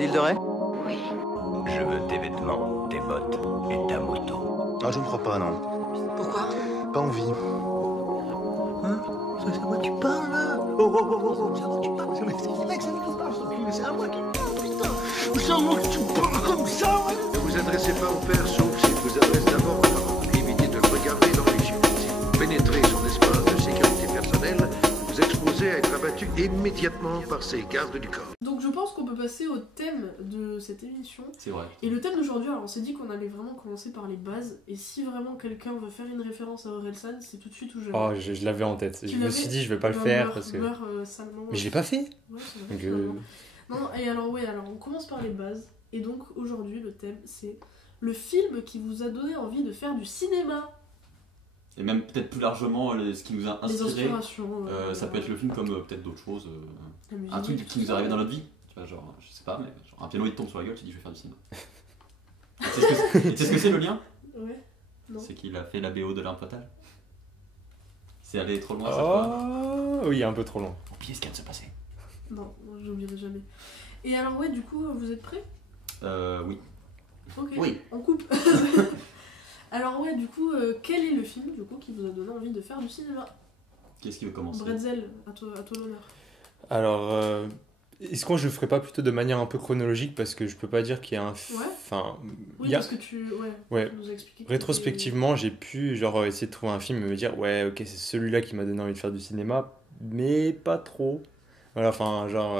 crocodile de Ray? Oui. Je veux tes vêtements, tes bottes et ta moto. Ah, je ne crois pas, non. Pourquoi? Pas envie. Hein? C'est à moi que tu parles, là? Oh, c'est à moi que tu parles. C'est à moi qui parle, putain. C'est à moi que tu parles comme ça, ouais. Ne vous adressez pas au père, sauf s'il vous adresse d'abord aux parents. Évitez de le regarder dans les yeux. Si vous pénétrez son espace de sécurité personnelle, vous vous exposez à être abattu immédiatement par ses gardes du corps. Donc je pense qu'on peut passer au thème de cette émission. C'est vrai. Et le thème d'aujourd'hui, alors on s'est dit qu'on allait vraiment commencer par les bases. Et si vraiment quelqu'un veut faire une référence à Orelsan, c'est tout de suite ou jamais. Oh, je l'avais en tête. Tu Je me l'avais suis dit, je vais pas le Bah, faire meurs- parce que. meurs, salement. Mais je l'ai pas fait. Ouais, c'est vrai, Donc, finalement. Non, et alors on commence par les bases. Et donc aujourd'hui, le thème, c'est le film qui vous a donné envie de faire du cinéma. Et même peut-être plus largement ce qui nous a Les inspiré. inspirations. Ça peut être le film comme peut-être d'autres choses. la musique, Un truc tout qui nous est ça. arrivé dans notre vie. Tu vois, genre, je sais pas, mais genre, un piano il te tombe sur la gueule, tu dis je vais faire du cinéma. Et tu sais ce que c'est le lien? Ouais. Non. C'est qu'il a fait la BO de L'Arme Fatale. C'est allé trop loin cette fois. Oh, oui, un peu trop long. Oubliez ce qui vient de se passer. Non, j'oublierai jamais. Et alors ouais, du coup, vous êtes prêts? Oui. Ok, Oui. on coupe. Alors ouais, du coup, quel est le film du coup qui vous a donné envie de faire du cinéma? Qui est-ce qui veut commencer? Bretzel, à toi l'honneur. Alors, est-ce que je le ferai pas plutôt de manière un peu chronologique parce que je peux pas dire qu'il y a un. Ouais. Enfin, Oui, il y a. parce que tu Ouais. nous as expliqué. que Rétrospectivement, j'ai pu genre essayer de trouver un film et me dire ouais, ok, c'est celui-là qui m'a donné envie de faire du cinéma, mais pas trop. Voilà, enfin, genre,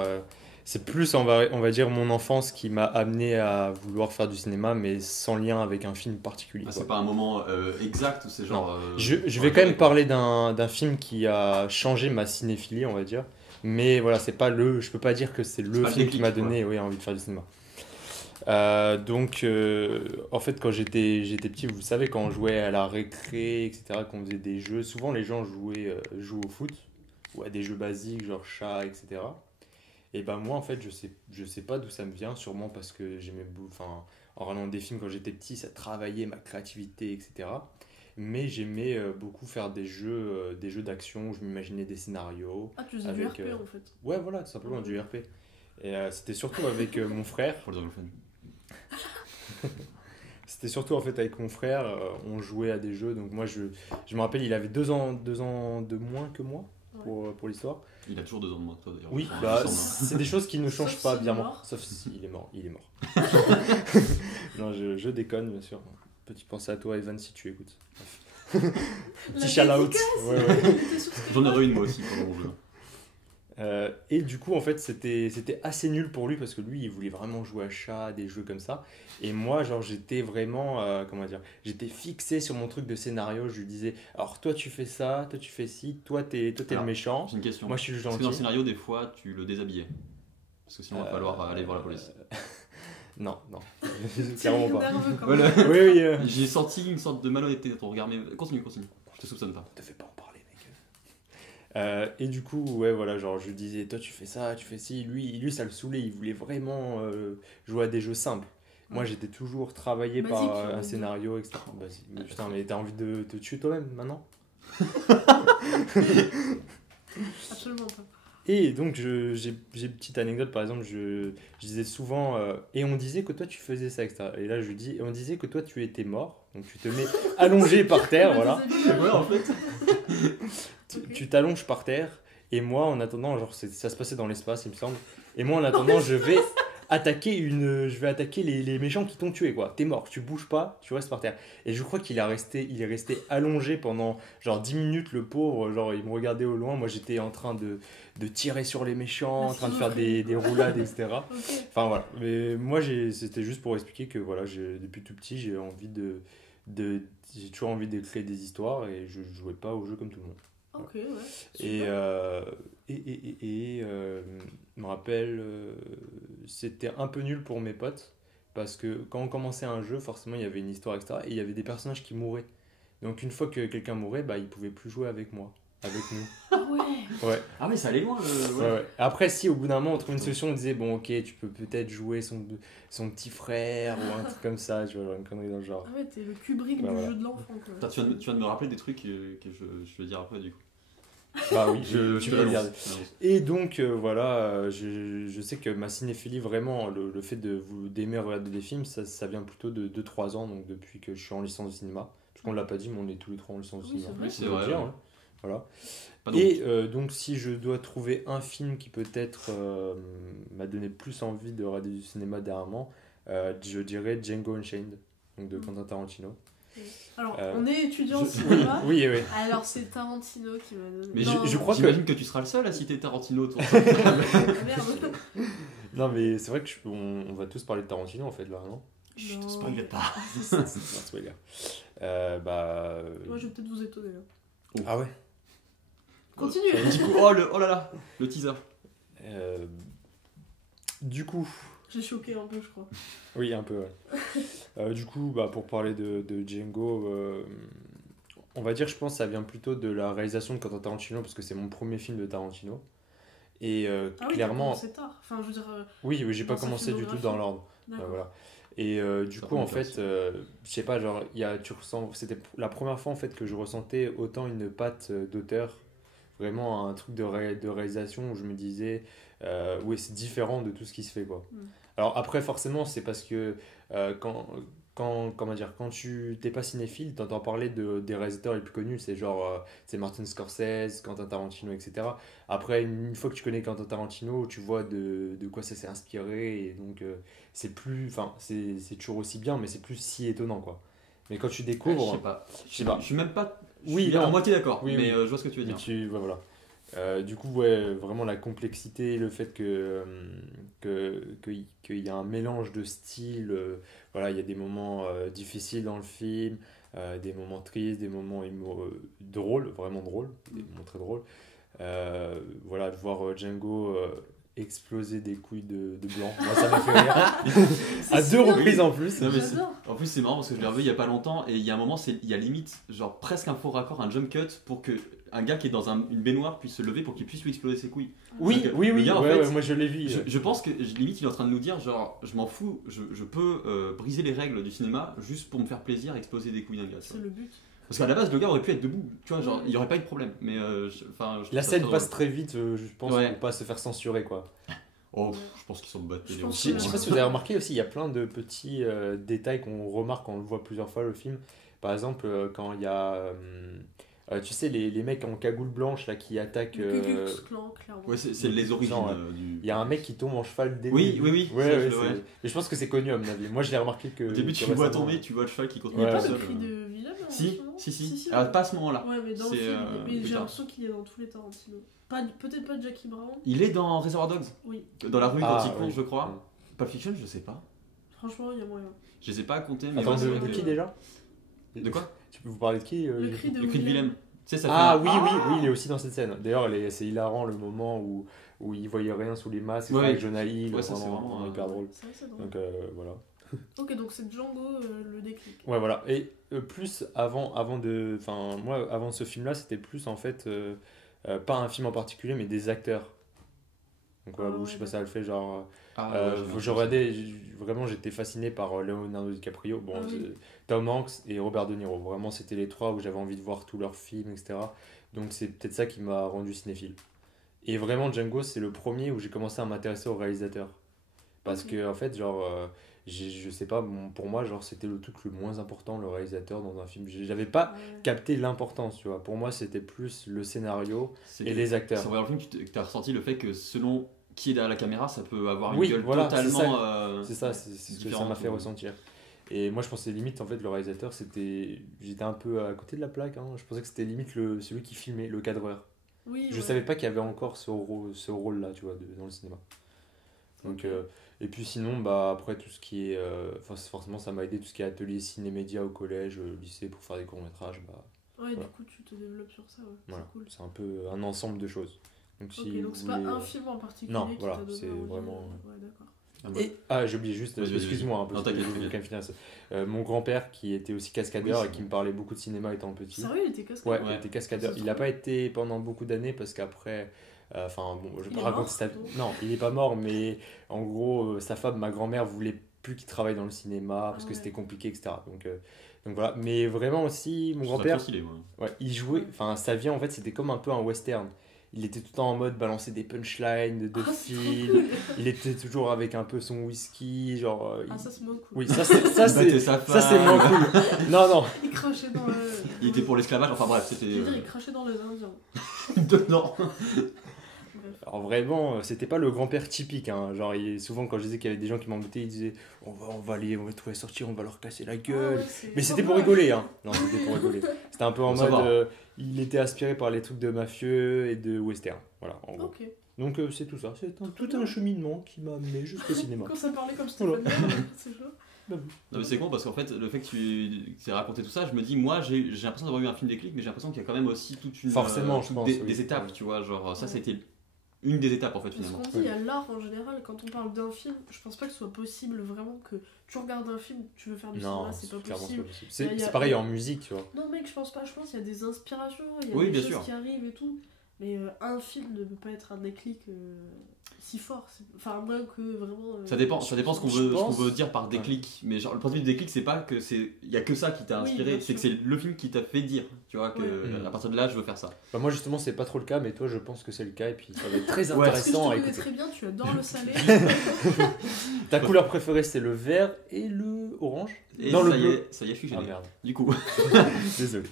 c'est plus, on va dire, mon enfance qui m'a amené à vouloir faire du cinéma, mais sans lien avec un film particulier. Ah, quoi. c'est pas un moment exact ou c'est genre. Je vais quand même parler d'un film qui a changé ma cinéphilie, on va dire. Mais voilà, c'est pas le, je peux pas dire que c'est le pas le film qui déclic, m'a quoi. donné oui, envie de faire du cinéma. Donc, en fait, quand j'étais petit, vous savez, quand on jouait à la récré, etc., qu'on faisait des jeux, souvent les gens jouaient au foot ou à des jeux basiques, genre chat, etc. Et ben moi, en fait, je sais pas d'où ça me vient, sûrement parce que enfin, en regardant des films quand j'étais petit, ça travaillait ma créativité, etc. Mais j'aimais beaucoup faire des jeux d'action où je m'imaginais des scénarios. Ah, tu faisais du avec, RP en fait. Ouais, voilà, tout simplement du RP. Et c'était surtout avec mon frère. Pour les anglophones. C'était surtout en fait avec mon frère, on jouait à des jeux. Donc moi, je me rappelle, il avait 2 ans de moins que moi pour l'histoire. Il a toujours 2 ans de moins que toi d'ailleurs. Oui, Enfin, bah, il me semble. c'est des choses qui ne changent Sauf pas, s'il bien est mort. mort. Sauf s'il est mort, il est mort. Non, je déconne, bien sûr. Petit pensée à toi, Evan, si tu écoutes. Petit shout-out. Ouais, ouais. J'en aurais une moi aussi pendant mon jeu. Et du coup, en fait, c'était assez nul pour lui parce que lui, il voulait vraiment jouer à chat, des jeux comme ça. Et moi, genre, j'étais vraiment, comment dire, j'étais fixé sur mon truc de scénario. Je lui disais, alors toi, tu fais ça, toi, tu fais ci, toi, t'es le Alors, méchant, J'ai une question. moi, je suis le Est-ce que gentil. dans le scénario, des fois, tu le déshabillais? Parce que sinon, il va falloir aller voir la police. Non, C'est clairement pas. nerveux quand Voilà. même. Oui, J'ai senti une sorte de malhonnêteté dans ton regard, mais continue. Je te soupçonne pas. te fais pas en parler, mec. Et du coup, ouais, voilà, genre, je lui disais, toi, tu fais ça, tu fais ci. Lui, ça le saoulait. Il voulait vraiment jouer à des jeux simples. Moi, j'étais toujours travaillé Basique, par on va un dire. scénario, etc. Basique. Mais putain, mais t'as envie de te tuer toi-même maintenant? Absolument pas. Et donc, j'ai une petite anecdote, par exemple, je disais souvent, et on disait que toi, tu faisais ça, etc. Et là, je dis, et on disait que toi, tu étais mort. Donc, tu te mets allongé par terre, voilà. Ouais, en fait. Tu t'allonges par terre, et moi, en attendant, genre, ça se passait dans l'espace, il me semble. Et moi, en attendant, je vais attaquer les méchants qui t'ont tué, quoi. T'es mort, tu bouges pas, tu restes par terre. Et je crois il est resté allongé pendant genre 10 minutes, le pauvre. Genre, il me regardait au loin. Moi, j'étais en train de tirer sur les méchants, en train de faire des roulades, etc. Ok. Enfin, voilà. Mais moi, c'était juste pour expliquer que, voilà, depuis tout petit, j'ai j'ai toujours envie de créer des histoires et je jouais pas au jeu comme tout le monde. Ok, ouais. Et Super. je me rappelle, c'était un peu nul pour mes potes parce que quand on commençait un jeu, forcément il y avait une histoire, etc. Et il y avait des personnages qui mouraient. Donc une fois que quelqu'un mourait, bah, ils pouvaient plus jouer avec moi, avec nous. Ah ouais. Ouais. Ah, mais ça allait loin. Ouais, ouais. Après, si au bout d'un moment on trouve une solution, on disait bon, ok, tu peux peut-être jouer son petit frère ou un truc comme ça, tu vois, genre une connerie dans le genre. Ah ouais, t'es le Kubrick Bah, du voilà. jeu de l'enfant, quoi. Attends, tu viens de me rappeler des trucs que je vais dire après du coup. Bah oui, Je tu te peux l'annonce. regarder. Je te l'annonce. Et donc voilà, je sais que ma cinéphilie, vraiment, le fait d'aimer regarder des films, ça vient plutôt de 2-3 ans, donc depuis que je suis en licence de cinéma. Parce qu'on l'a pas dit, mais on est tous les trois en licence de Oui, cinéma. c'est vrai. Oui, c'est On peut le vrai. dire, Ouais. hein. Voilà. Pas donc. Et donc si je dois trouver un film qui peut-être m'a donné plus envie de regarder du cinéma dernièrement, je dirais Django Unchained, donc de Quentin Tarantino. Alors, Euh, on est étudiant en Je- cinéma. Oui, oui. Alors, c'est Tarantino qui m'a donné. Mais Non, je crois que- j'imagine que tu seras le seul à citer Tarantino autour de Ah, merde. Non, mais c'est vrai que on va tous parler de Tarantino en fait là, non? Chut, Non. spoil pas. C'est un spoiler. Bah. Moi, je vais peut-être vous étonner là. Ah ouais. Continue. Du coup, oh là là, le teaser. Du coup, J'ai choqué un peu, je crois. oui, un peu, ouais. Du coup, bah, pour parler de Django, on va dire, je pense, que ça vient plutôt de la réalisation de Quentin Tarantino, parce que c'est mon premier film de Tarantino. Et Ah oui, clairement, c'est tard. Enfin, je veux dire. oui, j'ai pas dans sa commencé du tout filmographie. dans l'ordre. D'accord. Voilà. Et du Ça coup, en m'intéresse. fait, je sais pas, genre, tu ressens, c'était la première fois en fait que je ressentais autant une patte d'auteur, vraiment un truc de réalisation où je me disais, oui, c'est différent de tout ce qui se fait, quoi. Mm. Alors après, forcément, c'est parce que comment dire, quand tu t'es pas cinéphile, t'entends parler des réalisateurs les plus connus, c'est genre, c'est Martin Scorsese, Quentin Tarantino, etc. Après, une fois que tu connais Quentin Tarantino, tu vois de quoi ça s'est inspiré, et donc c'est plus, enfin, c'est toujours aussi bien, mais c'est plus si étonnant, quoi. Mais quand tu Je découvres, sais pas. je sais pas. Je suis même pas. Oui, je suis non. à moitié d'accord, Oui, mais oui. je vois ce que tu veux mais dire. ouais, voilà. Du coup, ouais, vraiment la complexité, le fait qu'il y a un mélange de styles, voilà, il y a des moments difficiles dans le film, des moments tristes, des moments drôles, vraiment drôles, des moments très drôles. Voilà, de voir Django exploser des couilles de blanc, moi ça m'a fait rire. À si deux bien. reprises en plus. Non, mais J'adore. En plus, c'est marrant parce que je l'ai revu il y a pas longtemps et il y a un moment, il y a limite, genre presque un faux raccord, un jump cut pour que un gars qui est dans une baignoire puisse se lever pour qu'il puisse lui exploser ses couilles. Oui, Donc, oui, le oui, gars, en ouais, fait, ouais, moi je l'ai vu. Je pense que limite il est en train de nous dire genre je m'en fous, je peux briser les règles du cinéma juste pour me faire plaisir et exploser des couilles d'un gars. tu C'est vois. le but. Parce qu'à la base le gars aurait pu être debout, tu vois, genre Oui. il y aurait pas eu de problème. Mais je trouve La ça scène très passe drôle. très vite, je pense, Ouais. pour pas se faire censurer, quoi. Oh, je pense qu'ils sont battus. Je pense Je sais pas si vous avez remarqué aussi, il y a plein de petits détails qu'on remarque quand on le voit plusieurs fois le film. Par exemple, quand il y a, tu sais, les mecs en cagoule blanche là qui attaquent. Le Ku Klux Klan, clairement. Ouais, c'est les origines Non, ouais. du. Il y a un mec qui tombe en cheval dès le Oui, début. oui, oui, Ouais, ça, ouais, je- ouais. Mais je pense que c'est connu à mon avis. Moi, je l'ai remarqué que. Au début tu que le vois récemment. tomber, tu vois le cheval qui Il continue n'y a Ouais, pas de seul. cri de vilain en ce Si, moment si. ouais. Alors, pas à ce moment-là. Ouais, mais dans le C'est, film, mais plus j'ai tard. l'impression qu'il est dans tous les Tarantino. Peut-être pas Jackie Brown. Il est dans Reservoir Dogs. Oui. Dans la rue quand Ah, il plonge, oui. je crois. Pulp Fiction, je sais pas. Franchement, il y a moyen. Je les ai pas comptés, mais Attends, ouais, de c'est- qui déjà De quoi Tu peux vous parler de qui Le cri de Le cri de Willem. Tu sais, ça fait Ah un- oui, oui, oui, il est aussi dans cette scène. D'ailleurs, c'est hilarant le moment où il voyait rien sous les masques, Ouais. avec Jonah Hill, Ouais, ça, c'est vraiment, vraiment, hyper drôle. C'est vrai, c'est drôle. Donc voilà. Ok, donc c'est Django le déclic. Ouais, voilà. Et plus avant de. Enfin, moi, avant ce film-là, c'était plus en fait. Pas un film en particulier, mais des acteurs. Donc voilà, Ah je ouais, sais pas si ça le fait, genre. Ah, ouais, j'ai je regardais, vraiment, j'étais fasciné par Leonardo DiCaprio. Bon, Ah oui. Tom Hanks et Robert De Niro. Vraiment, c'était les trois où j'avais envie de voir tous leurs films, etc. Donc c'est peut-être ça qui m'a rendu cinéphile. Et vraiment, Django, c'est le premier où j'ai commencé à m'intéresser au réalisateur. Parce Ok. que, en fait, genre. Je sais pas, pour moi, genre, c'était le truc le moins important, le réalisateur dans un film. J'avais pas Ouais. capté l'importance, tu vois. Pour moi, c'était plus le scénario C'est et les C'est acteurs. en regardant le film que tu as ressenti le fait que selon qui est derrière la caméra, ça peut avoir Oui, une gueule voilà, c'est totalement. C'est ça, c'est ce que ça différente, m'a fait ou- ressentir. Et moi, je pensais limite, en fait, le réalisateur, c'était. J'étais un peu à côté de la plaque, hein. Je pensais que c'était limite celui qui filmait, le cadreur. Oui, Je ouais. savais pas qu'il y avait encore ce rôle-là, tu vois, dans le cinéma. Donc, et puis sinon, bah, après, tout ce qui est. Forcément, ça m'a aidé, tout ce qui est atelier ciné-média au collège, lycée, pour faire des courts-métrages. Bah, Ouais, voilà. du coup, tu te développes sur ça, ouais. voilà. C'est cool. C'est un peu un ensemble de choses. Donc, si Ok, vous donc c'est pas voulez, un film en particulier non, qui voilà, t'a donné c'est envie, vraiment- Ouais, d'accord. Ah, bah. Et, j'ai oublié juste, Vas-y, vas-y, excuse-moi, vas-y. un peu, Non, parce que t'inquiète, je veux t'inquiète. quand même finir ça. Mon grand-père, qui était aussi cascadeur Oui, et c'est qui me vrai. parlait beaucoup de cinéma étant petit. Sérieux, il était casqué Ouais, Ouais. il était cascadeur. C'est Il n'a trop pas été pendant beaucoup d'années parce qu'après. Enfin, bon, je vais Il pas est raconter mort, sa. donc. Non, il n'est pas mort, mais en gros, sa femme, ma grand-mère, voulait plus qu'il travaille dans le cinéma parce Ah que ouais. c'était compliqué, etc. Donc, Donc voilà, mais vraiment aussi, mon Je trouve ça grand-père, trop stylé, moi. ouais, il jouait, enfin sa vie en fait c'était comme un peu un western. Il était tout le temps en mode balancer des punchlines de Ah, c'est trop films, cool. il était toujours avec un peu son whisky, genre... Ah, ça c'est moins cool. Oui, ça c'est Battait sa ça c'est femme. moins cool. Non, non, Il crachait dans le. Il était pour l'esclavage, enfin bref, Je c'était. veux dire, il crachait dans les Indiens. Dedans. Bref. alors vraiment, c'était pas le grand-père typique, hein. Genre souvent quand je disais qu'il y avait des gens qui m'embêtaient, ils disaient on va trouver sortir, on va leur casser la Ah gueule. ouais, c'est Mais c'était pas pour mal. rigoler, hein. Non, c'était pour rigoler. C'était un peu en Ça mode. va. Il était aspiré par les trucs de mafieux et de western. Voilà, en gros. Ok. Donc c'est tout ça. C'est tout un cheminement qui m'a amené jusqu'au cinéma. Quand ça parlait comme Voilà. Stéphane, c'est chaud. Non mais c'est con parce qu'en fait le fait que tu aies raconté tout ça, je me dis moi j'ai l'impression d'avoir eu un film déclic, mais j'ai l'impression qu'il y a quand même aussi toute une Forcément, je pense, des oui. étapes, tu vois, genre ça a été une des étapes en fait Mais ce finalement. qu'on dit, il y a l'art en général, quand on parle d'un film, je pense pas que ce soit possible vraiment que tu regardes un film, tu veux faire du Non, cinéma, c'est pas clairement, possible. possible. Il y a- C'est pareil en musique, tu vois. Non mec, je pense pas, je pense qu'il y a des inspirations, il y a Oui, des bien choses sûr. qui arrivent et tout, mais un film ne peut pas être un déclic si fort. Enfin, à moins que vraiment... Ça dépend ce qu'on je veut, pense- dire par déclic, mais genre le principe du déclic c'est pas que c'est il y a que ça qui t'a Oui, inspiré, bien c'est que sûr. c'est le film qui t'a fait dire, tu vois, que Ouais. à partir de là je veux faire ça. Bah, moi, justement, c'est pas trop le cas, mais toi, je pense que c'est le cas. Et puis, ça va être très Ouais. Parce que je te intéressant à connais écouter. très bien, tu adores le salé. Ta couleur préférée, c'est le vert et le orange. Et Non, le ça y bleu. est, je suis Ah gêné. merde, Du coup, désolé.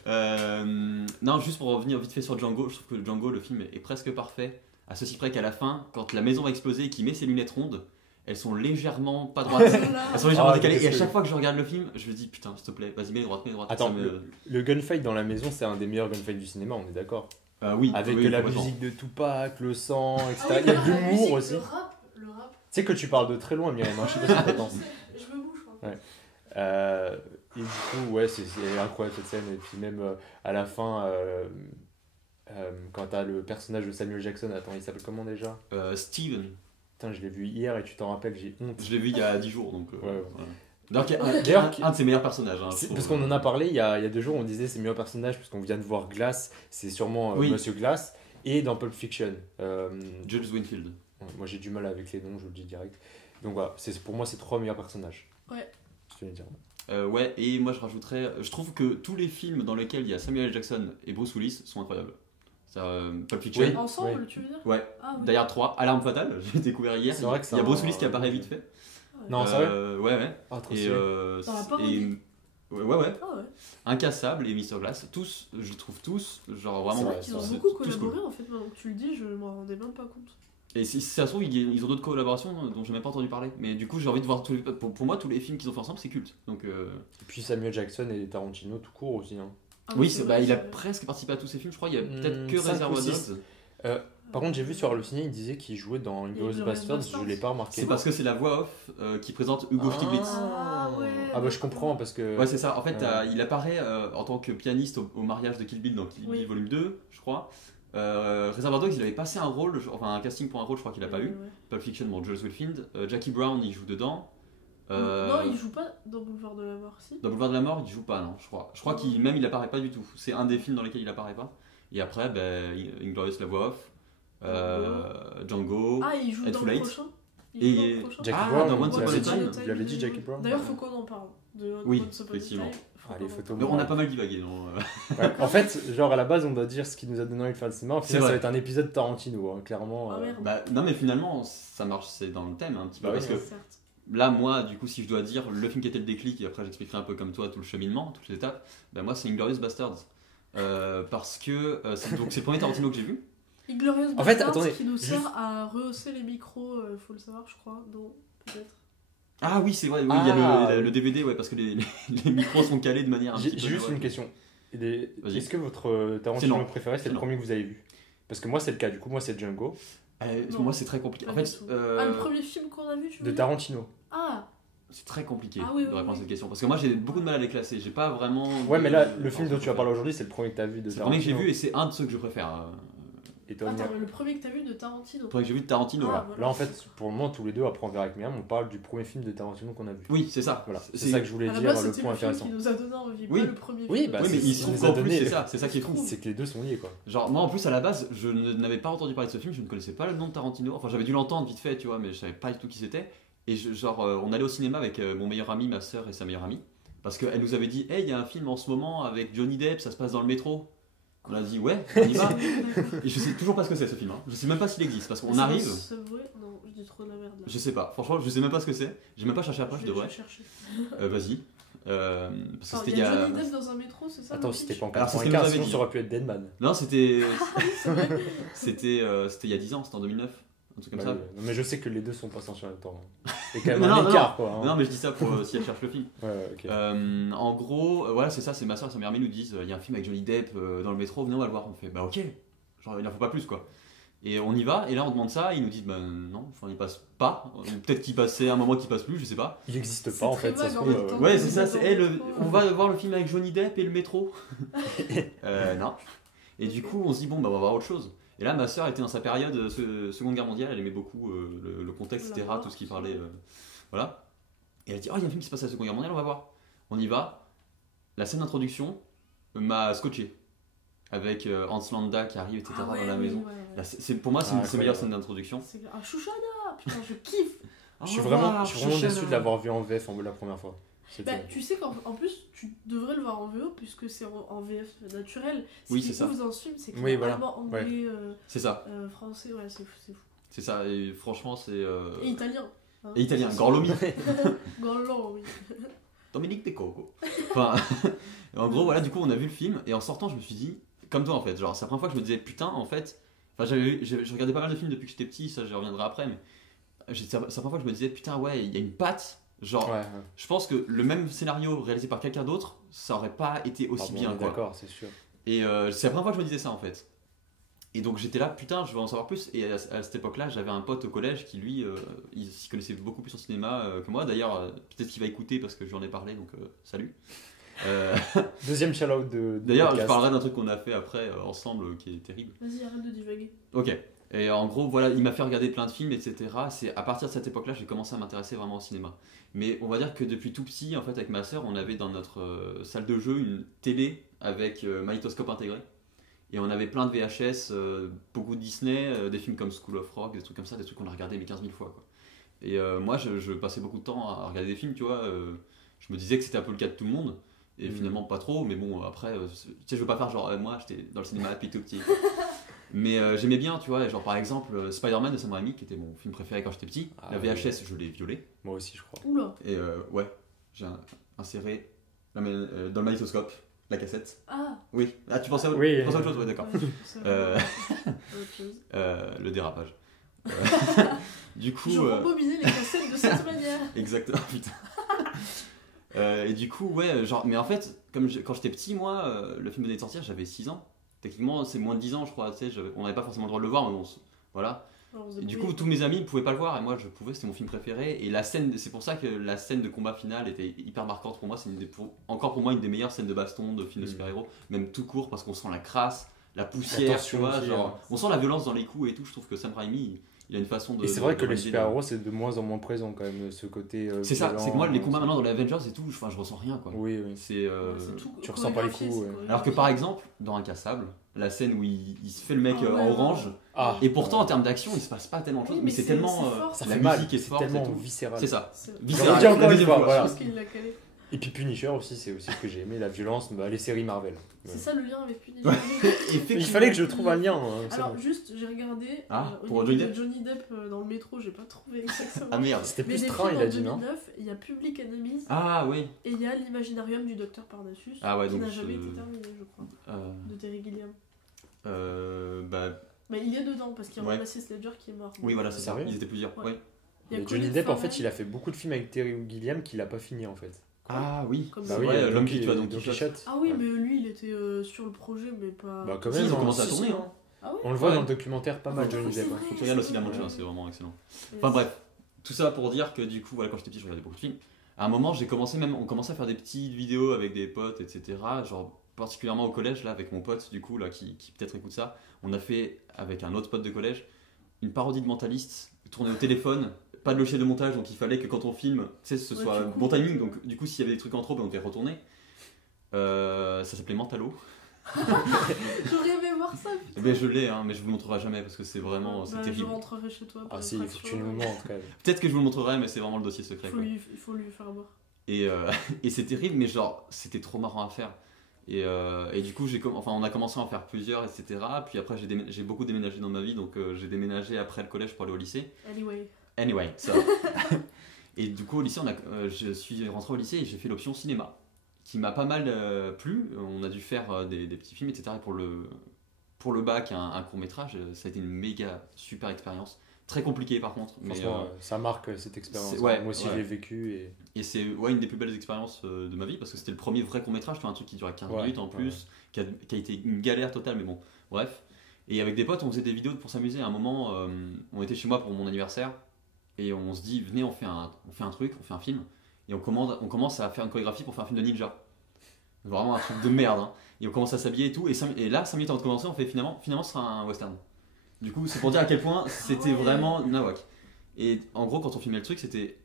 non, juste pour revenir vite fait sur Django, je trouve que Django, le film est presque parfait, à ceci près qu'à la fin, quand la maison va exploser et qu'il met ses lunettes rondes, elles sont légèrement pas droites. Elles sont légèrement Ah, décalées, et à désolé. chaque fois que je regarde le film, je me dis putain, s'il te plaît, vas-y, mets droite, Attends, ça me- le gunfight dans la maison, c'est un des meilleurs gunfights du cinéma, on est d'accord. Oui, Avec oui, la complètement. musique de Tupac, le sang, etc. Ah oui, Il y a la de l'humour musique, aussi. Le rap. Tu sais que tu parles de très loin, Myriam, hein, je sais pas si t'attends. Je me bouge, quoi. Et du coup, ouais, c'est incroyable cette scène. Et puis même à la fin, quand t'as le personnage de Samuel Jackson, attends, il s'appelle comment déjà? Steven, Putain, je l'ai vu hier et tu t'en rappelles, j'ai honte. je l'ai vu il y a 10 jours, donc... Ouais, ouais. voilà. Donc, D'ailleurs, un de ses meilleurs personnages. Hein, je C'est- trouve. parce qu'on en a parlé il y a 2 jours, on disait c'est le meilleur personnage parce qu'on vient de voir Glass, c'est sûrement Oui. Monsieur Glass, et dans Pulp Fiction. Judge Winfield. Moi j'ai du mal avec les noms, je le dis direct. Donc voilà, pour moi c'est 3 meilleurs personnages. Ouais. Je vais dire. Ouais, et moi je rajouterais, je trouve que tous les films dans lesquels il y a Samuel L. Jackson et Bruce Willis sont incroyables. Ça, Pulp Fiction, Oui. Ensemble, tu veux dire? ouais, Ah oui. d'ailleurs 3, Alarme Fatale, j'ai découvert hier. C'est vrai que c'est il y a Bruce un- Willis qui apparaît vite fait. Non, sérieux? Ouais. Ah, trop Et, stylé. Dans la parodie. ouais. Ah ouais. Incassable et Mr. Glass, tous, je trouve tous, genre C'est vraiment. vrai qu'ils ont c'est beaucoup tous collaboré cool. en fait, maintenant que tu le dis, je m'en rendais même pas compte. Et si ça se trouve, ils ont d'autres collaborations dont j'ai même pas entendu parler. Mais du coup, j'ai envie de voir tous les. Pour moi, tous les films qu'ils ont fait ensemble, c'est culte. Donc, Et puis Samuel Jackson et Tarantino tout court aussi. Hein. Ah oui, c'est bah, vrai, il a c'est vrai. presque participé à tous ces films, je crois. Il y a peut-être que 5 ou Reservoir 6. Dogs. Par contre, j'ai vu sur Allociné, il disait qu'il jouait dans Inglourious Inglourious Basterds, Basterds. je l'ai pas remarqué. C'est parce que c'est la voix off qui présente Hugo Stiglitz. Ah ouais. Ah bah je comprends parce que. Ouais, c'est ça. En fait, Ouais. il apparaît en tant que pianiste au mariage de Kill Bill dans Kill Bill Oui. Volume 2, je crois. Reservoir Dogs, il avait passé un rôle, enfin un casting pour un rôle, je crois qu'il a pas eu. Ouais. Pulp Fiction, bon, Jules Winfield. Jackie Brown, il joue dedans. Non, il joue pas dans Boulevard de la Mort, si. Dans Boulevard de la Mort, il joue pas, non, je crois. Je crois qu'il même il apparaît pas du tout. C'est un des films dans lesquels il apparaît pas. Et après, Inglourious la voix off, Django. Ah, il joue Ed dans Too le Late. prochain. Et- Il joue dans le prochain. Jackie Ah, Brown, dans vous Once Upon a l'avez Time. dit, vous l'avez dit Jackie Brown. D'ailleurs, faut qu'on en parle. De Oui, Once Upon a effectivement. Time. Faut Ah, les qu'on en photos. Donc, on a pas mal divagué. Non Ouais, en fait, genre à la base, on doit dire ce qui nous a donné envie de faire le cinéma. Au C'est final, ça vrai. va être un épisode Tarantino, hein, clairement. Ah, merde. Bah, non, mais finalement, ça marche, c'est dans le thème un petit peu. Bah oui, parce que Certes. là, moi, du coup, si je dois dire le film qui était le déclic, et après j'expliquerai un peu comme toi tout le cheminement, toutes les étapes, bah, moi, c'est Inglourious Basterds. Parce que donc, c'est le premier Tarantino que j'ai vu. Inglourious En fait, Basterds attendez, qui nous juste- sert à rehausser les micros, faut le savoir, je crois. Non, peut-être. Ah oui, c'est vrai, oui, il y a Ah. le DVD, ouais, parce que les micros sont calés de manière un J'ai petit peu. j'ai juste ouais. une question. Vas-y. Est-ce que votre C'est Tarantino non. préféré, c'est C'est le non. premier que vous avez vu? Parce que moi, c'est le cas. Du coup, moi, c'est Django Non. Moi, c'est très compliqué. Pas En du fait, tout. Ah, le premier film qu'on a vu, tu veux de dire Tarantino. Ah, c'est très compliqué Ah oui, de oui, répondre à oui. cette question. Parce que moi, j'ai beaucoup de mal à les classer. J'ai pas vraiment. Ouais, de- mais là, de- le film de- dont tu vas parler aujourd'hui, c'est le premier que tu as vu de C'est le premier que j'ai Tarantino. vu et c'est un de ceux que je préfère. Et toi, attends, Myriam mais le premier que t'as vu de Tarantino. Le premier que j'ai vu de Tarantino. Ah, Voilà. voilà. Là, en fait, pour le moment, tous les deux, après on verra avec Myriam, on parle du premier film de Tarantino qu'on a vu. Oui, c'est ça. Voilà, c'est ça que je voulais À la dire, base, le c'était point le film intéressant. qui nous a donné envie, Oui. pas le premier Oui, film. bah, Oui, mais c'est- il se ça trouve nous a qu'en plus, donné- c'est ça qui est fou. C'est que les deux sont liés, quoi. Genre, moi en plus, à la base, je n'avais pas entendu parler de ce film, je ne connaissais pas le nom de Tarantino. Enfin, j'avais dû l'entendre vite fait, tu vois, mais je savais pas du tout qui c'était. Et genre, on allait au cinéma avec mon meilleur ami, ma soeur et sa meilleure amie. Parce qu'elle nous avait dit, hey, il y a un film en ce moment avec Johnny Depp, ça se passe dans le métro. On a dit, ouais, on y va. Et je sais toujours pas ce que c'est ce film. Hein. Je sais même pas s'il existe, parce qu'on arrive. C'est vrai? Non, je dis trop de la merde là. Je sais pas, franchement, je sais même pas ce que c'est. J'ai même pas cherché après, je vais devrais. chercher. Vas-y. Parce que Alors, c'était il y a Johnny Depp dans un métro, c'est ça? Attends, le c'était pitch pas en Alors, c'est ce qu'elle nous 95, avait sinon dit. ça aurait pu être Deadman. Non, c'était. C'est vrai. C'était il y a 10 ans, c'était en 2009. Un truc comme ça. Non, mais je sais que les deux sont pas sortis en même temps. C'est quand même Non, un non, écart, quoi. hein. Non, mais je dis ça pour si elle cherche le film. Ouais, ok. En gros, voilà, c'est ça, c'est ma soeur et sa meilleure amie nous disent il y a un film avec Johnny Depp dans le métro, venez, on va le voir. On fait bah ok, genre il en faut pas plus quoi. Et on y va, et là on demande ça, et ils nous disent bah non, enfin il passe pas. Peut-être qu'il passait un moment qu'il passe plus, je sais pas. Il existe C'est pas en très fait, ça vague se en trouve. même temps. Ouais, c'est ça, c'est Dans le hey, métro. on va voir le film avec Johnny Depp et le métro. Non. Et du coup, on se dit bon, bah on va voir autre chose. Et là, ma soeur était dans sa période Seconde Guerre mondiale, elle aimait beaucoup le contexte, etc., tout ce qui parlait. Voilà. Et elle dit oh, il y a un film qui se passe à la Seconde Guerre mondiale, on va voir. On y va. La scène d'introduction m'a scotché. Avec Hans Landa qui arrive, etc., Ah ouais, dans la oui, maison. ouais, ouais. Là, pour moi, c'est une de ses incroyable. meilleures scènes d'introduction. C'est un Chouchana. Putain, je kiffe. Je suis Au vraiment, revoir, je suis vraiment Shoshana. déçu de l'avoir vu en VF la première fois. C'était- Bah, tu sais qu'en plus, tu devrais le voir en VO puisque c'est en VF naturel. Ce Oui, qui c'est ça. ouf dans ce film, c'est qu'il Oui, y a voilà. allemand, anglais, C'est ça, français, ouais, c'est fou. c'est ça. Et franchement, c'est. Et italien. hein. Et italien, Gorlomi. Gorlon, oui. Dominique De Coco. Enfin, en gros, voilà, du coup, on a vu le film et en sortant, je me suis dit, comme toi en fait, genre, c'est la première fois que je me disais, putain, en fait, enfin, je regardais pas mal de films depuis que j'étais petit, ça, j'y reviendrai après, mais c'est la première fois que je me disais, putain, ouais, il y a une patte, genre, Ouais, je pense que le même scénario réalisé par quelqu'un d'autre, ça aurait pas été aussi bien, quoi. D'accord, c'est sûr. Et c'est la première fois que je me disais ça en fait. Et donc j'étais là, putain, je veux en savoir plus. Et à cette époque-là, j'avais un pote au collège qui lui, il s'y connaissait beaucoup plus en cinéma que moi. D'ailleurs, peut-être qu'il va écouter parce que je lui en ai parlé, donc salut. Deuxième shout-out de D'ailleurs, je podcast. parlerai d'un truc qu'on a fait après ensemble qui est terrible. Vas-y, arrête de divaguer. Ok. Et en gros, voilà, il m'a fait regarder plein de films, etc. C'est à partir de cette époque-là, j'ai commencé à m'intéresser vraiment au cinéma. Mais on va dire que depuis tout petit, en fait, avec ma sœur, on avait dans notre salle de jeu une télé avec magnétoscope intégré. Et on avait plein de VHS, beaucoup de Disney, des films comme School of Rock, des trucs comme ça, des trucs qu'on a regardé mais 15 000 fois, quoi. Et moi, je passais beaucoup de temps à regarder des films, tu vois. Je me disais que c'était un peu le cas de tout le monde. Et finalement, pas trop. Mais bon, après, tu sais, je veux pas faire genre, moi, j'étais dans le cinéma depuis tout petit. Mais j'aimais bien, tu vois. Genre, par exemple, Spider-Man de Sam Raimi, qui était mon film préféré quand j'étais petit. Ah, la VHS, je l'ai violée. Moi aussi, je crois. Oula. Et ouais, j'ai inséré dans le magnétoscope la cassette. Ah. Oui. Ah, tu pensais à, Oui, tu pensais à autre chose, ouais, d'accord. Ouais, je pensais Euh, à autre chose. le dérapage. Du coup. Je rembobinais les cassettes de cette manière. Exactement, putain. Et du coup, ouais, genre, mais en fait, quand j'étais petit, moi, le film venait de sortir, j'avais 6 ans. Techniquement, c'est moins de 10 ans, je crois, tu sais, on n'avait pas forcément le droit de le voir, mais bon, voilà. Alors, on se Et du débrouillait. coup, tous mes amis ne pouvaient pas le voir, et moi, je pouvais, c'était mon film préféré. Et la scène, c'est pour ça que la scène de combat final était hyper marquante pour moi. C'est encore pour moi une des meilleures scènes de baston, de films de super-héros, même tout court, parce qu'on sent la crasse, la poussière, tu Attention vois, aussi, genre, hein. on sent la violence dans les coups et tout. Je trouve que Sam Raimi, il a une façon de. Et c'est vrai de que les réaliser super-héros, c'est de moins en moins présent quand même, ce côté. C'est ça, violent, c'est que moi, les combats maintenant dans les Avengers et tout, je ressens rien, quoi. Oui, oui. C'est. C'est tout tu ressens pas les chorégraphié, coups, c'est ouais. chorégraphié. Alors que par exemple, dans Incassable, la scène où il se fait le mec Ah ouais, en ouais, orange, ouais. Ah, et pourtant en termes d'action, il se passe pas tellement de choses, Oui, mais mais c'est c'est tellement. fort, ça la fait mal, musique est c'est forte et tellement tout. viscéral. C'est ça. C'est- Viscéral, redis encore la une deuxième fois, fois. voilà. Je pense qu'il l'a calé. Et puis Punisher aussi, c'est aussi ce que j'ai aimé, la violence, bah, les séries Marvel. C'est ça le lien avec Punisher. Il fallait que je trouve un lien. Hein, c'est Alors, bon. juste, j'ai regardé. Ah, au pour niveau Johnny de Johnny Depp dans le métro, j'ai pas trouvé exactement. Ah merde. C'était Mais plus des train, films il a en dit, non 2009, il y a Public Enemies Ah oui. et il y a l'Imaginarium du Docteur Parnassus Ah ouais, qui donc n'a jamais je- été terminé, je crois, Euh, de Terry Gilliam. bah Mais il est dedans parce qu'il y a Ouais. Ramsey Sledger qui est mort. oui, voilà, c'est ça. Sérieux Ils étaient plusieurs. Ouais. Ouais. Il y a Mais Johnny Colin Depp, en Farrell, fait, il a fait beaucoup de films avec Terry Gilliam qu'il a pas fini en fait. Ah oui. comme Bah le- oui, Ouais, l'homme qui Don tue à Don Quichotte. Quichotte. Ah oui, Ouais. mais lui, il était sur le projet, mais pas. Bah quand Si, même, ils ont hein. commencé à Si, tourner, si, hein. hein. Ah ouais. On le voit Ouais. dans le documentaire pas mal, Ah, Johnny c'est Depp. vrai. hein. Faut que tu regardes aussi la manche, c'est vraiment excellent. Yes. Enfin bref, tout ça pour dire que du coup, voilà, quand j'étais petit, je regardais beaucoup de films. À un moment, on commençait à faire des petites vidéos avec des potes, etc. Genre, particulièrement au collège, là, avec mon pote, du coup, là, qui peut-être écoute ça. On a fait, avec un autre pote de collège, une parodie de Mentaliste, tournée au téléphone, pas de logiciel de montage, donc il fallait que quand on filme, tu sais, ce Ouais, soit tu coupes. bon timing. Donc, du coup, s'il y avait des trucs en trop, ben, on devait retourner. Ça s'appelait Mentalo. J'aurais aimé voir ça, putain. Eh ben, je l'ai, hein, mais je vous le montrerai jamais parce que c'est vraiment c'est Bah, terrible. Je rentrerai chez toi. Ah pour si, une il faut que tu fraction. nous montres quand même. Peut-être que je vous le montrerai, mais c'est vraiment le dossier secret. Quoi. Il faut lui faire voir. Et c'est terrible, mais genre, c'était trop marrant à faire. Et du coup, on a commencé à en faire plusieurs, etc. Puis après, j'ai beaucoup déménagé dans ma vie, donc j'ai déménagé après le collège pour aller au lycée. Anyway, ça. Et du coup, au lycée, je suis rentré au lycée et j'ai fait l'option cinéma, qui m'a pas mal plu. On a dû faire des petits films, etc. Et pour le bac, un court-métrage, ça a été une méga super expérience. Très compliqué par contre. Mais, Franchement, ça marque cette expérience. ouais, moi aussi, ouais. je l'ai vécu. Et c'est une des plus belles expériences de ma vie parce que c'était le premier vrai court-métrage, un truc qui durait 15 minutes en plus, qui a été une galère totale, mais bon, bref. Et avec des potes, on faisait des vidéos pour s'amuser. À un moment, on était chez moi pour mon anniversaire et on se dit, venez, on fait un truc, on fait un film. Et on commence à faire une chorégraphie pour faire un film de ninja. Vraiment un truc de merde. Hein. Et on commence à s'habiller et tout. Et là, 5 minutes avant de commencer, on fait finalement ce sera un western. Du coup, c'est pour dire à quel point c'était vraiment nawak. Et en gros, quand on filmait le truc, c'était.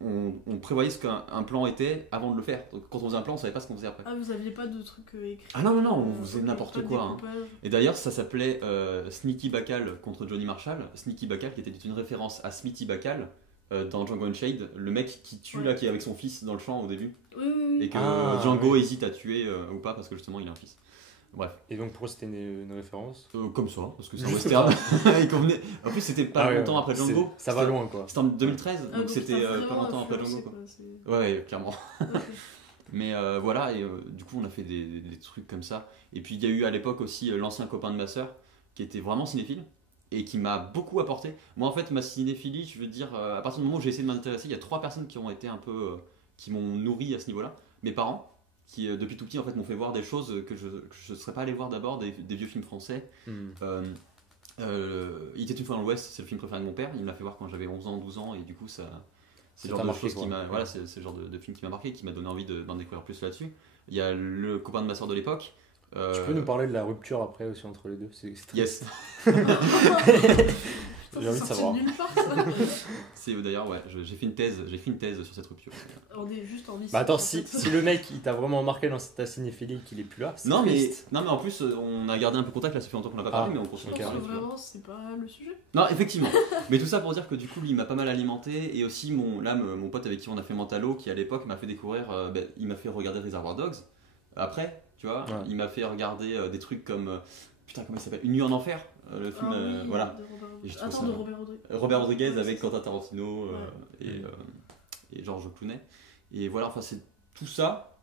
On prévoyait ce qu'un plan était avant de le faire. Donc, quand on faisait un plan, on savait pas ce qu'on faisait après. Ah, vous aviez pas de trucs écrits? Ah non, on faisait n'importe quoi. Hein. Et d'ailleurs, ça s'appelait Sneaky Bacal contre Johnny Marshall. Sneaky Bacal, qui était une référence à Smithy Bacal dans Django Unchained, le mec qui tue là, qui est avec son fils dans le champ au début. Oui. Et que Django hésite à tuer ou pas parce que justement il a un fils. Bref. Et donc pour eux c'était une référence comme ça, parce que c'est un western. En plus c'était pas longtemps après Django. Ça va loin quoi. C'était en 2013, donc c'était pas vraiment longtemps après Django. Quoi, ouais, clairement. Okay. Mais voilà, et du coup on a fait des trucs comme ça. Et puis il y a eu à l'époque aussi l'ancien copain de ma soeur qui était vraiment cinéphile et qui m'a beaucoup apporté. Moi en fait ma cinéphilie, je veux dire, à partir du moment où j'ai essayé de m'intéresser, il y a 3 personnes qui ont été un peu... qui m'ont nourri à ce niveau-là. Mes parents, qui depuis tout petit en fait m'ont fait voir des choses que je ne serais pas allé voir d'abord, des vieux films français. Il était une fois dans l'Ouest, c'est le film préféré de mon père, il me l'a fait voir quand j'avais 11 ans, 12 ans, et du coup c'est le genre de choses qui m'a... Voilà, c'est le genre de film qui m'a marqué, qui m'a donné envie d'en découvrir plus là-dessus. Il y a le copain de ma soeur de l'époque. Tu peux nous parler de la rupture après aussi entre les deux? Yes. J'ai envie de savoir. C'est d'ailleurs j'ai fait une thèse sur cette rupture. On est juste en Bah attends, si le mec il t'a vraiment marqué dans ta cinéphilie qu'il est plus là, c'est triste. Non mais en plus on a gardé un peu contact là, ça fait longtemps qu'on n'a pas parlé, mais on continue à parler. Vraiment c'est pas le sujet. Non effectivement. Mais tout ça pour dire que du coup lui il m'a pas mal alimenté, et aussi mon pote avec qui on a fait Mentalo, qui à l'époque m'a fait découvrir, il m'a fait regarder Reservoir Dogs. Après, tu vois, il m'a fait regarder des trucs comme putain comment il s'appelle, Une nuit en enfer, le film voilà. De Robert Rodriguez. Robert Rodriguez avec Quentin Tarantino et Georges Clooney. Et voilà, enfin c'est tout ça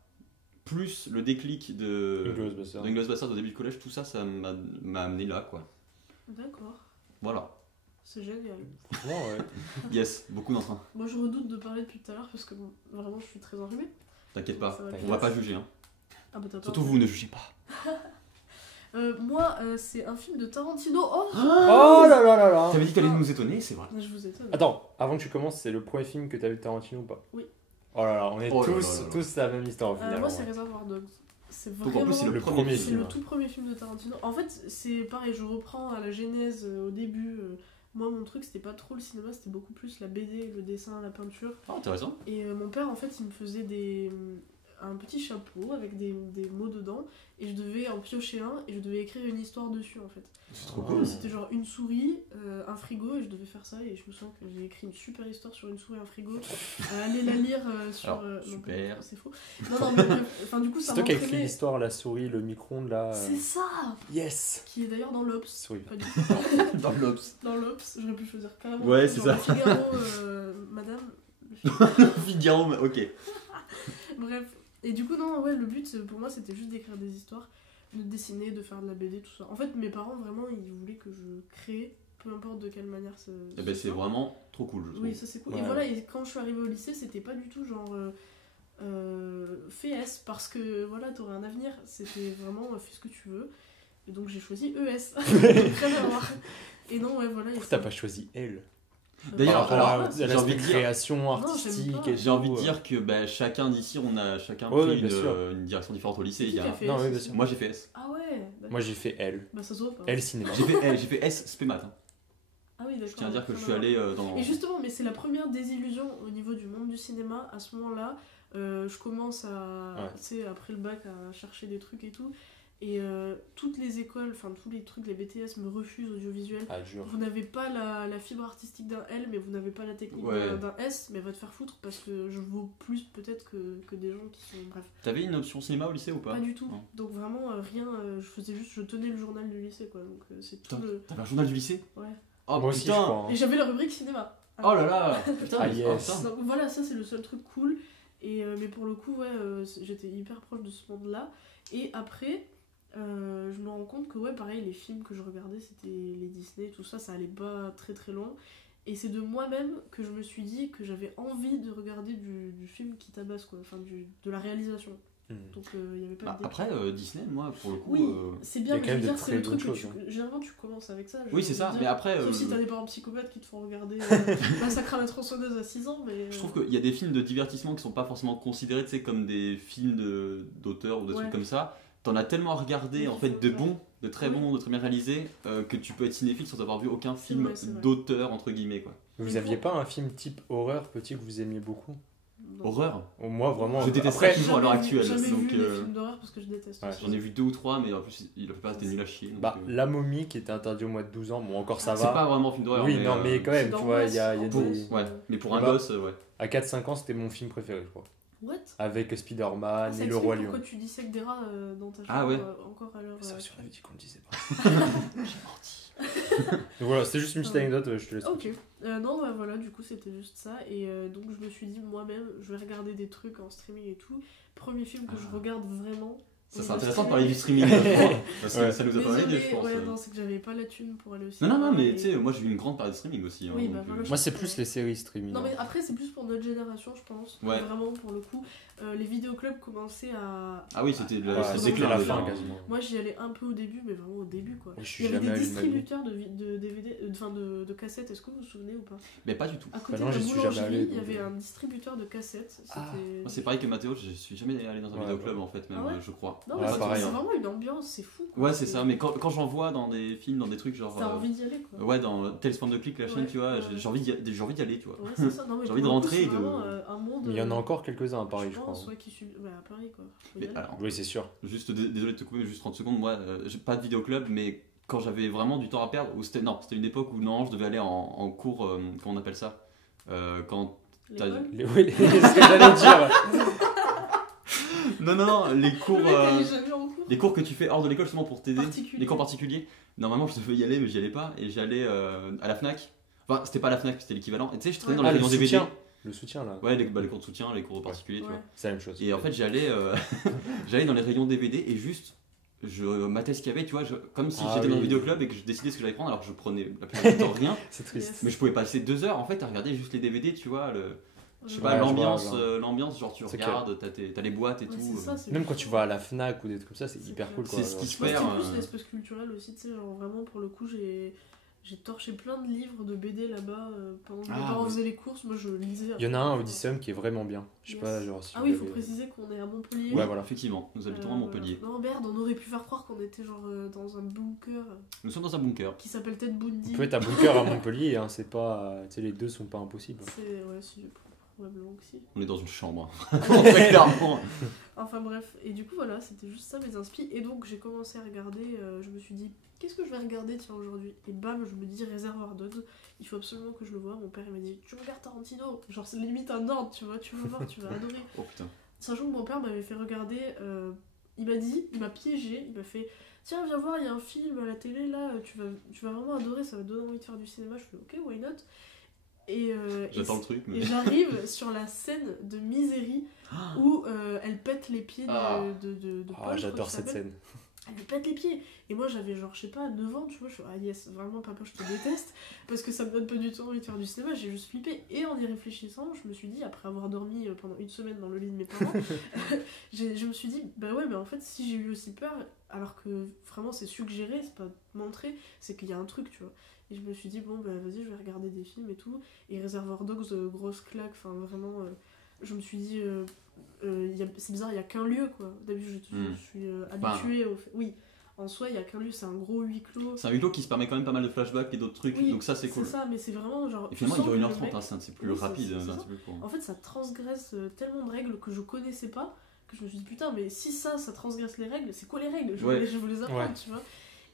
plus le déclic de Inglourious Basterds au début du collège, tout ça m'a amené là quoi. D'accord. Voilà. C'est génial. Ouais. Yes, beaucoup d'entrain. Moi je redoute de parler depuis tout à l'heure parce que vraiment je suis très enrhumée. T'inquiète pas, on va pas juger hein. Ah bah surtout vous ne jugez pas. Moi, c'est un film de Tarantino. Oh là là là là. T'avais dit qu'elle allait nous étonner, c'est vrai. Je vous étonne. Attends, avant que tu commences, c'est le premier film que t'as vu de Tarantino ou pas? Oui. Oh là là, on est tous la même histoire au final. Moi, c'est Reservoir Dogs. C'est vraiment. Donc en plus, c'est le premier film. C'est le tout premier film de Tarantino. En fait, c'est pareil, je reprends à la genèse au début. Moi, mon truc, c'était pas trop le cinéma, c'était beaucoup plus la BD, le dessin, la peinture. Ah, intéressant. Et mon père, en fait, il me faisait un petit chapeau avec des mots dedans, et je devais en piocher un et je devais écrire une histoire dessus en fait. C'est trop cool. C'était genre une souris, un frigo, et je devais faire ça, et je me sens que j'ai écrit une super histoire sur une souris et un frigo. Allez la lire sur. Alors, super. C'est faux. Non, mais enfin, du coup, ça c'est toi qui as écrit l'histoire, la souris, le micro-ondes là. C'est ça. Yes. Qui est d'ailleurs dans l'Obs. Souris. Pas du tout. Dans l'Obs. Dans l'Obs, j'aurais pu choisir carrément. Ouais, c'est ça. Figaro, madame. Figaro, ok. Bref. Et du coup, non, ouais, le but pour moi c'était juste d'écrire des histoires, de dessiner, de faire de la BD, tout ça. En fait, mes parents vraiment ils voulaient que je crée, peu importe de quelle manière ça. Et ben c'est vraiment trop cool, je trouve. Oui, ça c'est cool. Ouais. Et voilà, et quand je suis arrivée au lycée, c'était pas du tout genre fais S parce que voilà, t'aurais un avenir. C'était vraiment fais ce que tu veux. Et donc j'ai choisi ES. Rien à voir. Et non, ouais, voilà. Pourquoi t'as pas choisi L? D'ailleurs, j'ai envie de création artistique. J'ai envie de dire que chacun d'ici, on a chacun pris une direction différente au lycée. Non, oui, bien sûr. Moi j'ai fait S. Ah ouais. Moi j'ai fait L. Bah ça se voit pas. L cinéma. J'ai fait S spémat. Hein. Ah oui, d'accord. Je tiens à dire que je suis allé dans. Et justement, mais c'est la première désillusion au niveau du monde du cinéma. À ce moment-là, je commence à, tu sais, après le bac, à chercher des trucs et tout. Et toutes les écoles, enfin tous les trucs, les BTS me refusent audiovisuel. Ah, dur. Vous n'avez pas la fibre artistique d'un L, mais vous n'avez pas la technique Ouais. d'un S, mais va te faire foutre parce que je vaux plus peut-être que des gens qui sont. Bref, T'avais une option cinéma au lycée ou pas? pas du tout. Non. Donc vraiment, rien, je tenais le journal du lycée quoi. Donc c'est tout Putain, le. T'avais un journal du lycée? Ouais. Oh Moi aussi, je putain! crois. Et Hein. j'avais la rubrique cinéma. Oh là là! Putain, Ah, mais- yes. putain. Donc voilà, ça c'est le seul truc cool. Et, mais pour le coup, ouais, j'étais hyper proche de ce monde-là. Et après, je me rends compte que, ouais, pareil, les films que je regardais, c'était les Disney, tout ça, ça allait pas très très loin. Et c'est de moi-même que je me suis dit que j'avais envie de regarder du film qui tabasse, quoi. Enfin, de la réalisation. Donc il y avait pas Bah, de après, Disney, moi, pour le coup. Oui, c'est bien, il y a mais quand je veux même de dire, c'est le très truc que bonnes choses, généralement tu commences avec ça. Oui, c'est ça, mais après. Sauf si t'as des parents psychopathes qui te font regarder Massacre à la tronçonneuse à 6 ans, mais. Je trouve qu'il y a des films de divertissement qui sont pas forcément considérés, tu sais, comme des films d'auteur ou des Ouais. trucs comme ça. T'en as tellement à regarder, Oui, en fait, faut de le faire. bons, de très Oui. bons, de très bien réalisés, que tu peux être cinéphile sans avoir vu aucun C'est film vrai, c'est vrai. d'auteur, entre guillemets, quoi. Vous Mais aviez pour- pas un film type horreur petit que vous aimiez beaucoup? Non. Horreur. Moi, vraiment. Je déteste Après, ça toujours à l'heure Jamais vu- actuelle. Jamais Donc, vu des films d'horreur parce que je déteste. Ouais, aussi. j'en ai vu 2 ou 3, mais en plus, la plupart c'était nul à chier. Donc, bah, La Momie qui était interdit au moins de 12 ans, bon, encore ça c'est va. pas vraiment un film d'horreur. Oui, non, mais quand même, C'est tu vois, il y a d'angoisse, des. en Ouais, mais pour un Bah, gosse, ouais. À 4-5 ans, c'était mon film préféré, je crois. What? Avec Spider-Man Ça et le explique Roi Lion. pourquoi tu dissèques des rats dans ta chambre Ah ouais. encore à l'heure. Ça, on avait dit qu'on le disait pas. Donc voilà, c'était juste une petite Ouais. anecdote, je te laisse. Ok. Non, bah voilà, du coup c'était juste ça. Et donc je me suis dit moi-même, je vais regarder des trucs en streaming et tout. Premier film que je regarde vraiment. Ça au c'est niveau intéressant de streaming. parler du streaming, je crois. Parce que Ouais. ça nous a pas mal aidé, Désolée, je pense. ouais, non, c'est que j'avais pas la thune pour aller au Non, cinéma. non, mais et- tu sais, moi j'ai eu une grande période de streaming aussi. Oui, hein, bah donc, voilà, Moi, c'est plus les séries streaming. Non, mais après, c'est plus pour notre génération, je pense. Ouais. Vraiment, pour le coup, les vidéoclubs commençaient à. Ah oui, c'était le Ouais, c'est c'était c'était clair, la déjà, fin, hein. quasiment. Moi, j'y allais un peu au début, mais vraiment au début, quoi. Je suis Il y avait jamais des allé de ma vie. distributeurs de DVD, enfin de cassettes, est-ce que vous vous souvenez ou pas? Mais pas du tout. À côté non, de la j'y suis jamais boulangerie, allé, il y donc, avait un distributeur de cassettes. Ah. Moi, c'est pareil que Mathéo, je suis jamais allé dans un Ouais, vidéoclub ouais. en fait, même, Ah ouais je crois. Non, Ouais, mais c'est pareil, c'est hein. vraiment une ambiance, c'est fou. quoi. Ouais, c'est ça, mais quand j'en vois dans des films, dans des trucs genre. T'as envie d'y aller, quoi. Ouais, dans Tales from the Click, la chaîne, Ouais, tu vois, ouais. j'ai envie d'y aller, tu vois. Ouais, c'est ça. Non, mais J'ai envie pour de le coup, rentrer c'est et de- vraiment, un monde. Mais il y en a encore quelques-uns à Paris, je crois. pense, ouais, qui suivent. Ouais, à Paris, quoi. Faut y Mais aller. alors, Oui, c'est sûr. juste désolé de te couper, juste 30 secondes, moi, j'ai pas de vidéoclub, mais quand j'avais vraiment du temps à perdre, ou c'était une époque où non, je devais aller en cours, comment on appelle ça quand t'as- L'école. Oui, c'est ce que j'allais dire. Non, les cours. Le mec, elle est jamais en cours. Les cours que tu fais hors de l'école justement pour t'aider, Particulier. les cours particuliers. Normalement je devais y aller mais j'y allais pas et j'allais à la Fnac. Enfin c'était pas la Fnac, c'était l'équivalent. Et tu sais je traînais dans Ah, les le rayons DVD. soutien. Le soutien, là. Ouais les cours de soutien, les cours particuliers tu Ouais. vois. C'est la même chose. Et en fait j'allais j'allais dans les rayons DVD et juste je matais ce qu'il y avait tu vois comme si Ah j'étais dans un oui. vidéoclub et que je décidais ce que j'allais prendre alors que je prenais la plupart du temps rien. C'est triste. Yes. Mais je pouvais passer 2 heures en fait à regarder juste les DVD tu vois je sais Ouais, pas je l'ambiance vois. l'ambiance genre tu C'est regardes t'as les boîtes et Ouais, tout. c'est ça, c'est Même quand tu vas à la Fnac ou des trucs comme ça, c'est C'est hyper clair. cool. Quoi. C'est ce qui se Moi, perd. c'était plus l'espèce culturelle aussi, tu sais, genre vraiment pour le coup, j'ai torché plein de livres de BD là-bas pendant que mes Ah, parents ouais. faisaient les courses, moi je lisais. Il y en a un au Odysseum qui est vraiment bien. Je sais Yes. pas, genre si Ah vous oui, il faut l'avez- préciser qu'on est à Montpellier. Ouais, voilà. Effectivement, nous habitons à Montpellier. Non merde, on aurait pu faire croire qu'on était genre dans un bunker Nous sommes dans un bunker. qui s'appelle Ted Bundy. On peut être à bunker à Montpellier, hein, c'est pas. Tu sais, les deux sont pas impossibles. C'est ouais, si, probablement que si. On est dans une chambre. Très clairement. Enfin bref, et du coup voilà, c'était juste ça mes inspi. Et donc j'ai commencé à regarder, je me suis dit, qu'est-ce que je vais regarder tiens aujourd'hui? Et bam, je me dis Reservoir Dogs, il faut absolument que je le voie. Mon père il m'a dit, tu regardes Tarantino? Genre c'est limite un ordre, tu vois, tu vas voir, tu vas adorer. Oh putain. Sachant que mon père m'avait fait regarder, il m'a piégé, il m'a fait, tiens viens voir, il y a un film à la télé là, tu vas vraiment adorer, ça va te donner envie de faire du cinéma. Je fais ok, why not? Et J'attends le truc, mais. et j'arrive sur la scène de Misery où elle pète les pieds Ah. de Paul. Ah, je crois j'adore qu'il cette s'appelle. scène. Elle lui pète les pieds. Et moi j'avais genre, je sais pas, 9 ans, tu vois. Je fais, ah yes, vraiment papa, je te déteste. Parce que ça me donne pas du tout envie de faire du cinéma. J'ai juste flippé. Et en y réfléchissant, je me suis dit, après avoir dormi pendant une semaine dans le lit de mes parents, je me suis dit, bah ouais, mais en fait, si j'ai eu aussi peur, alors que vraiment c'est suggéré, c'est pas montré, c'est qu'il y a un truc, tu vois. Et je me suis dit, bon, bah vas-y, je vais regarder des films et tout. Et Reservoir Dogs, grosse claque, enfin vraiment, je me suis dit, c'est bizarre, il y a qu'un lieu, quoi. D'habitude, je suis habituée au fait. Oui, en soi, il y a qu'un lieu, c'est un gros huis clos. C'est un huis clos qui se permet quand même pas mal de flashbacks et d'autres trucs, Oui, donc ça c'est cool. C'est ça, mais c'est vraiment genre. Et tu finalement, il sens dure que le 1h30, mec- hein, c'est plus Oui, rapide, c'est hein, ça. un petit peu court. En fait, ça transgresse tellement de règles que je connaissais pas, que je me suis dit putain, mais si ça transgresse les règles, c'est quoi les règles? Ouais. Je veux les apprendre, Ouais. tu vois.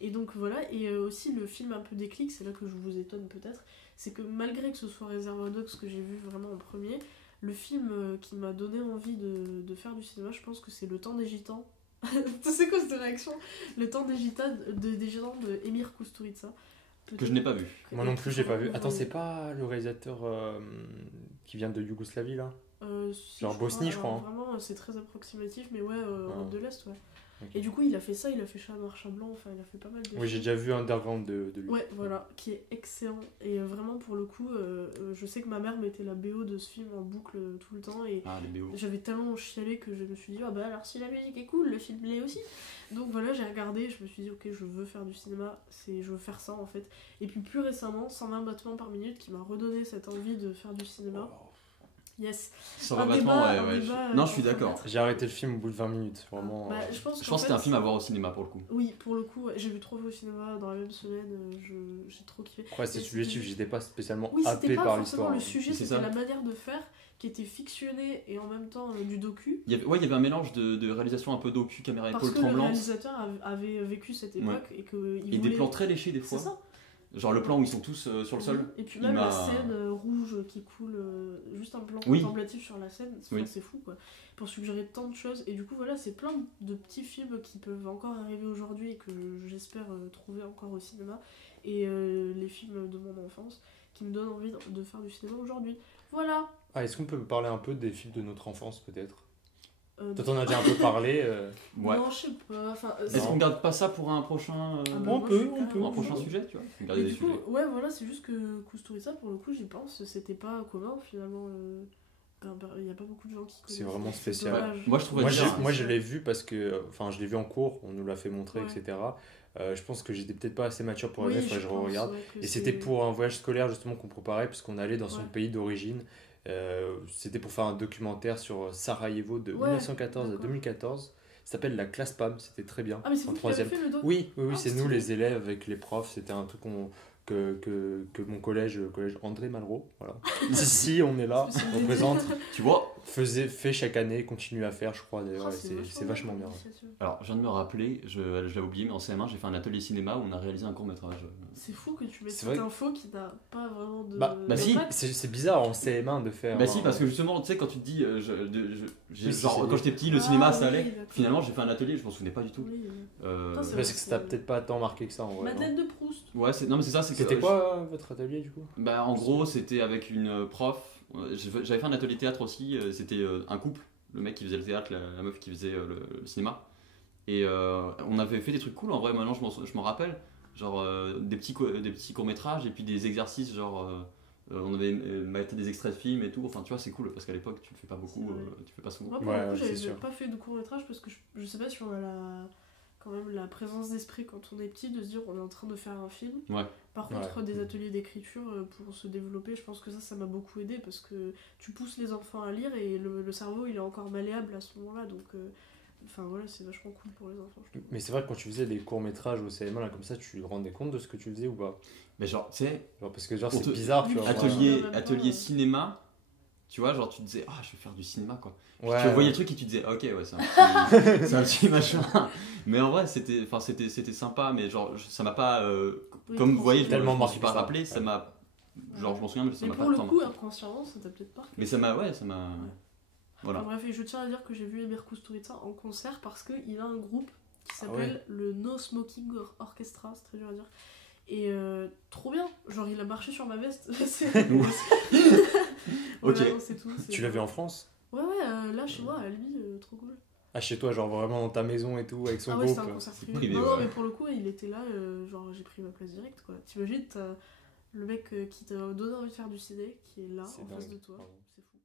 Et donc voilà, et aussi le film un peu déclic, c'est là que je vous étonne peut-être, c'est que malgré que ce soit Réservoir Dogs que j'ai vu vraiment en premier, le film qui m'a donné envie de faire du cinéma, je pense que c'est Le Temps des Gitans. Tu sais quoi cette réaction? Le Temps des Gitans des Gitans de Emir Kusturica. Que je n'ai pas vu. Moi non plus, j'ai pas vu. Attends, c'est pas le réalisateur qui vient de Yougoslavie là? Si, Genre Bosnie, je crois, Alors, hein. Vraiment, c'est très approximatif, mais ouais, Europe de l'Est, ouais. Ok. Et du coup, il a fait ça, il a fait Chat Noir, Chat Blanc, enfin, il a fait pas mal de Oui, films. j'ai déjà vu Underground de lui. Ouais, voilà, qui est excellent. Et vraiment, pour le coup, je sais que ma mère mettait la BO de ce film en boucle tout le temps. Et Ah, les BO. j'avais tellement chialé que je me suis dit, ah bah alors si la musique est cool, le film l'est aussi. Donc voilà, j'ai regardé, je me suis dit, ok, je veux faire du cinéma, je veux faire ça en fait. Et puis plus récemment, 120 battements par minute qui m'a redonné cette envie de faire du cinéma. Yes. Sans Un rabattement, débat- ouais, un ouais. débat, Non, je suis qu'on peut d'accord. mettre. J'ai arrêté le film au bout de 20 minutes, vraiment. Bah, je pense Je qu'en pense que c'était fait, un film à voir au cinéma pour le coup. Oui, pour le coup, ouais. J'ai vu 3 fois au cinéma dans la même semaine, j'ai trop kiffé. Après, c'est Et subjectif, j'étais pas spécialement Oui, happé c'était pas par forcément l'histoire. le sujet, C'est c'était ça. la manière de faire qui était fictionnée et en même temps du docu. Il y avait un mélange de réalisation un peu docu, caméra Parce épaule que le tremblante, réalisateur avait vécu cette époque et qu'il et des voulait... plans très léchés des C'est fois. ça. Genre le plan où ils sont tous sur le sol. Et puis il même la m'a- scène rouge qui coule, juste un plan Oui. contemplatif sur la scène, Oui. c'est fou quoi. Pour suggérer tant de choses. Et du coup voilà, c'est plein de petits films qui peuvent encore arriver aujourd'hui et que j'espère trouver encore au cinéma. Et les films de mon enfance qui me donnent envie de faire du cinéma aujourd'hui. Voilà. Ah, est-ce qu'on peut parler un peu des films de notre enfance, peut-être? Euh, Toi, t'en as déjà un peu parlé. Ouais. Non, je sais pas. Enfin, Est-ce qu'on garde pas ça pour un prochain, Ah bah, On moi, peut, je suis on carrément peut. un prochain chaud. sujet, tu vois? Faut Et garder des du coup, sujets. ouais, voilà, c'est juste que Kusturica, pour le coup, j'y pense, c'était pas commun finalement. Il n'y a pas beaucoup de gens qui connaissent. C'est vraiment spécial. dommage. Moi, je trouvais Moi, ça- je l'ai vu parce que. Enfin, je l'ai vu en cours, on nous l'a fait montrer, Ouais. etc. Je pense que j'étais peut-être pas assez mature pour Oui, aimer, il faudrait que je pense, regarde. ouais, que Et c'était c'est- pour un voyage scolaire justement qu'on préparait, puisqu'on allait dans son Ouais. pays d'origine. C'était pour faire un documentaire sur Sarajevo de Ouais, 1914 à d'accord. 2014. Ça s'appelle La classe PAM, c'était très bien. Ah, mais c'est en vous qui l'avez troisième. fait le doc. Oui, Ah, c'est nous stylé. les élèves avec les profs. C'était un truc que mon collège, le collège André Malraux, voilà. Si, on est là, C'est on présente, Tu vois, fait chaque année, continue à faire, je crois d'ailleurs. Ah, et c'est vachement bien. l'initiative. alors je viens de me rappeler, je l'avais oublié, mais en CM1, j'ai fait un atelier cinéma où on a réalisé un court-métrage. C'est fou que tu mettes C'est cette vrai. info qui n'a pas vraiment de. Bah si, d'impact. c'est bizarre en CM1 de faire. Bah si, parce que justement, tu sais, quand tu te dis, Oui, genre c'est- quand j'étais petit, le Ah, cinéma ça oui, allait. d'accord. Finalement, j'ai fait un atelier, je m'en souvenais pas du tout. Oui. Euh, Putain, c'est Parce que ça t'a peut-être pas tant marqué que ça en vrai. non. Madeleine de Proust. Ouais, non mais c'est ça, c'est que C'était quoi votre atelier du coup? Bah en gros, c'était avec une prof. J'avais fait un atelier théâtre aussi. C'était un couple, le mec qui faisait le théâtre, la meuf qui faisait le cinéma. Et on avait fait des trucs cool. En vrai, maintenant je m'en rappelle. Genre des petits courts métrages et puis des exercices genre. On avait maté des extraits de films et tout. Enfin, tu vois, c'est cool parce qu'à l'époque, tu le fais pas beaucoup, C'est vrai. tu le fais pas souvent. Moi, pour Ouais, le coup, c'est j'avais sûr. pas fait de court-métrage parce que je sais pas si on a quand même la présence d'esprit quand on est petit de se dire on est en train de faire un film. Ouais. Par contre, Ouais. des ateliers d'écriture pour se développer, je pense que ça m'a beaucoup aidé parce que tu pousses les enfants à lire et le cerveau il est encore malléable à ce moment-là. Donc, enfin voilà, c'est vachement cool pour les enfants. Je trouve. Mais c'est vrai que quand tu faisais des courts-métrages au CM1 là comme ça, tu te rendais compte de ce que tu faisais ou pas? Mais genre, tu sais, Genre, parce que genre On c'est te- bizarre, tu vois. Ouais. atelier cinéma. Tu vois, genre tu te disais, ah, je vais faire du cinéma quoi. Ouais, Tu voyais ouais. le truc et tu disais, ok, ouais, c'est un petit, c'est un petit machin. Mais en vrai, c'était sympa, mais genre, ça m'a pas. Oui, Comme vous voyez, Tellement je m'en marqué suis pas ça. rappelé, ça m'a. Genre, je m'en souviens, mais ça Mais m'a pour pas le tant coup, marqué. inconsciemment, ça t'a peut-être pas. Mais ça m'a. Ouais, ça m'a. Voilà. Enfin, bref, et je tiens à dire que j'ai vu Emir Kusturica en concert parce qu'il a un groupe qui Ah s'appelle le No Smoking Orchestra, c'est très dur à dire. Et trop bien, genre il a marché sur ma veste. Ok. Voilà, non, c'est tout. Tu l'as vu en France? Ouais, là chez moi, à lui, trop cool. Ah, chez toi, genre vraiment dans ta maison et tout, avec son Ah ouais, groupe. c'était un concert privé. privé, non, ouais. non, mais pour le coup, il était là, genre j'ai pris ma place directe quoi. T'imagines, t'as le mec qui t'a donné envie de faire du ciné qui est là C'est en face dingue. de toi. Pardon. C'est fou.